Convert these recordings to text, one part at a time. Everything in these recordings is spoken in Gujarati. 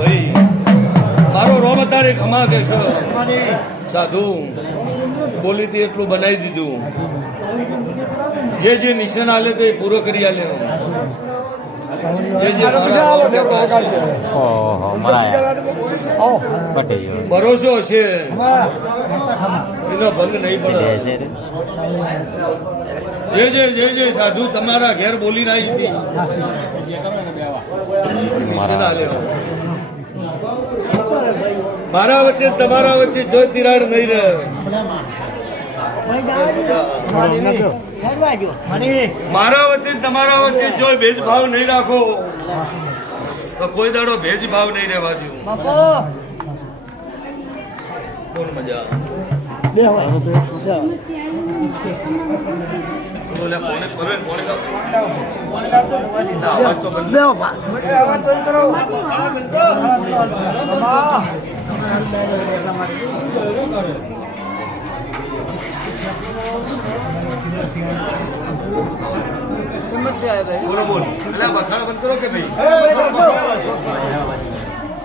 ભાઈ. મારો રોમ તારે ખમા કે છો સાધુ બોલીથી એટલું બનાવી દીધું. જે જે નિશાન આલે તે પૂરો કરી આલે. ભરોસો છે એનો ભંગ નહીં પડે. જે જે જે જે સાધુ તમારા ઘેર બોલી નાખી. હતી નિશાન આલે. મારા વચ્ચે તમારા વચ્ચે જો તિરાડ નહીં રહે. મારા વચ્ચે તમારા વચ્ચે જો ભેદભાવ નહીં રાખો. તો કોઈ દાડો ભેદભાવ નહીં રહેવા દઉં મજા બોલો બોલ એટલે બખાડા બંધ કરો કે ભાઈ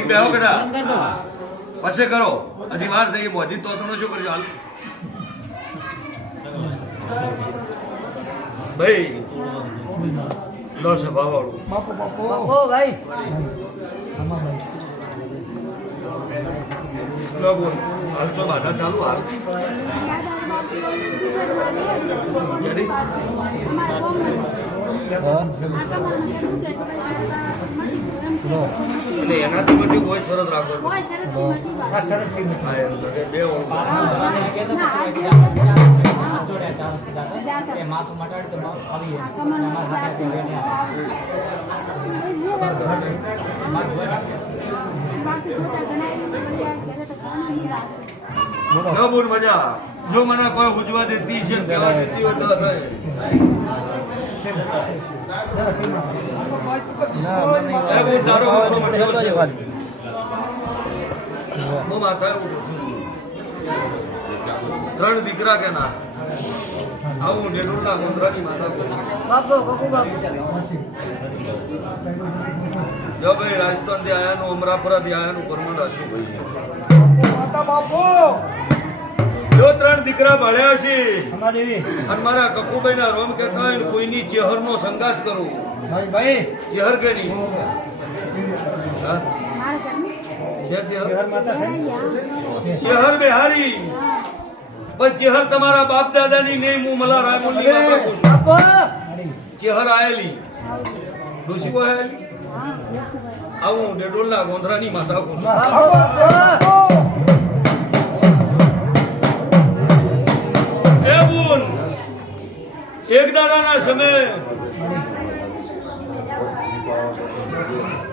ઘડીક બેહો બેટા. પછી કરો. હજી વાર છે એ મોજી તો તમે શું કરજો હાલ. ભાઈ દસ સભા વાળું લો બોલ. હાલ છો બાધા ચાલુ હાલ. જડી એટલે એનાથી મોટી કોઈ શરત રાખો મજા. જો મને કોઈ ઉજવા દેતી છે કહેવા દેતી હોય તો થાય. તારો. હું. ત્રણ દીકરા કે ના? આવું નેરુલના મુદ્રાની માતા. જો ભાઈ રાજસ્થાનથી આયાનું અમરાપુરા થી આયાનું પરમણ રાશિ ભાઈ જો ત્રણ દીકરા ભળ્યા છે અને મારા કકુભાઈ ના રોમ કેતા હોય ને કોઈની ચેહર નો સંગાત કરું. ચેહર કે નહીં ચેહર? બિહારી. પણ ચેહર તમારા બાપ દાદાની નહીં હું મલા રામુલની વાત કહું છું. ચેહર આયેલી. ડોસી કો આયેલી? આવું ડેડોલના ગોંધરાની માતા કહું છું. એ બોલ એક દાડાના સમયે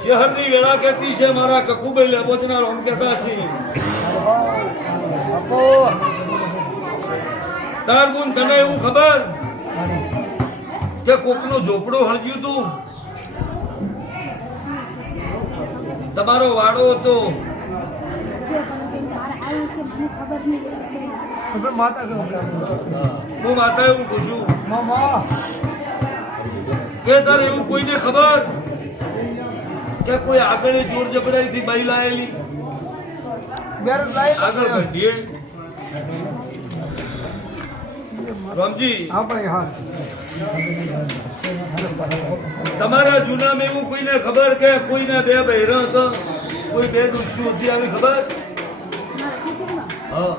ચેહરની વેળા કહેતી છે મારા કકુભાઈ લેબોચના રોમ કહેતા છે. તાર બુન તને એવું ખબર કે કોકનું ઝોપડું હળગ્યું તું? તમારો વાડો હતો. હું માતા એવું પૂછું. કે તારે એવું કોઈને ખબર કે કોઈ આગળ જોર જબરાઈ થી બાઈ લાયેલી આગળ કાઢીએ રામજી. તમારા જૂનામાં એવું કોઈને ખબર કે કોઈને બે બહેરા હતો? કોઈ બે ડુસ્યું હતી આવી ખબર? હા.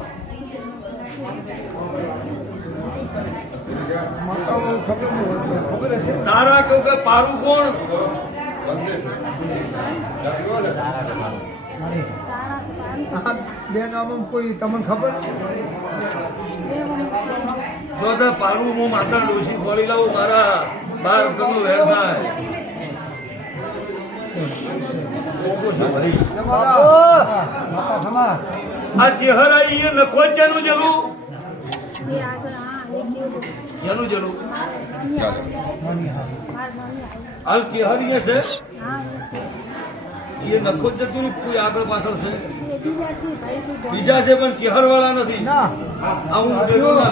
તારા કહું કે પારું કોણ? બે નામ કોઈ તમને ખબર? જો તે પારું હું માતા ડોસી ફોડી લાવું મારા બાર ઘરનું વેર થાય. આ ચહેરા એ નખો જેનું જેલું? જેનું જેલું? હાલ ચહેરી છે? એ છે. એ નખો જતું કોઈ આગળ પાછળ છે? બીજા છે પણ ચહેર વાળા નથી આ હું ડેલો ના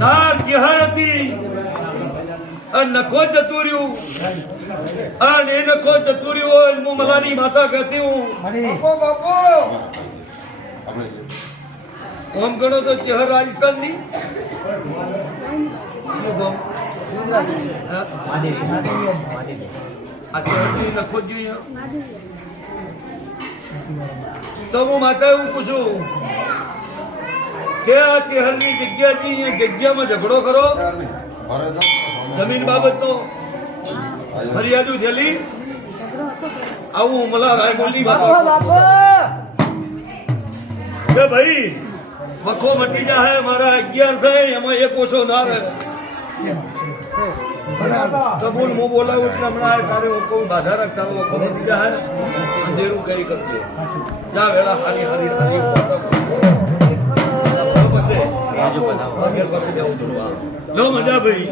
તાર ચહેર હતી. નખો જ જતું રહ્યું અને નખો જતું રહ્યું હોય હું મલાની માતા કહેતી હું. બાપો બાપો. ઓમ ગણો તો ચહેર રાજસ્થાનની. શું ચહેરની જ જોઈએ. તો હું માતા એવું પૂછું કે આ ચહેરની જગ્યાથી એ જગ્યામાં ઝઘડો કરો? જમીન બાબતનો? ફરિયાદો થયેલી આવું હુમલા રાયમોલની વાતો. કે ભાઈ વખો મટી જાય મારા અગિયાર થાય એમાં એક ઓછો ના રહે. કબૂલ હું બોલાવું એટલે હમણાં તારે કોઈ બાધા રાખતા વખો મટી જાય? અંધેરું કઈ કરજે જા, વેલા, હારી હારી હારી પછી. જવું થોડું લો મજા ભાઈ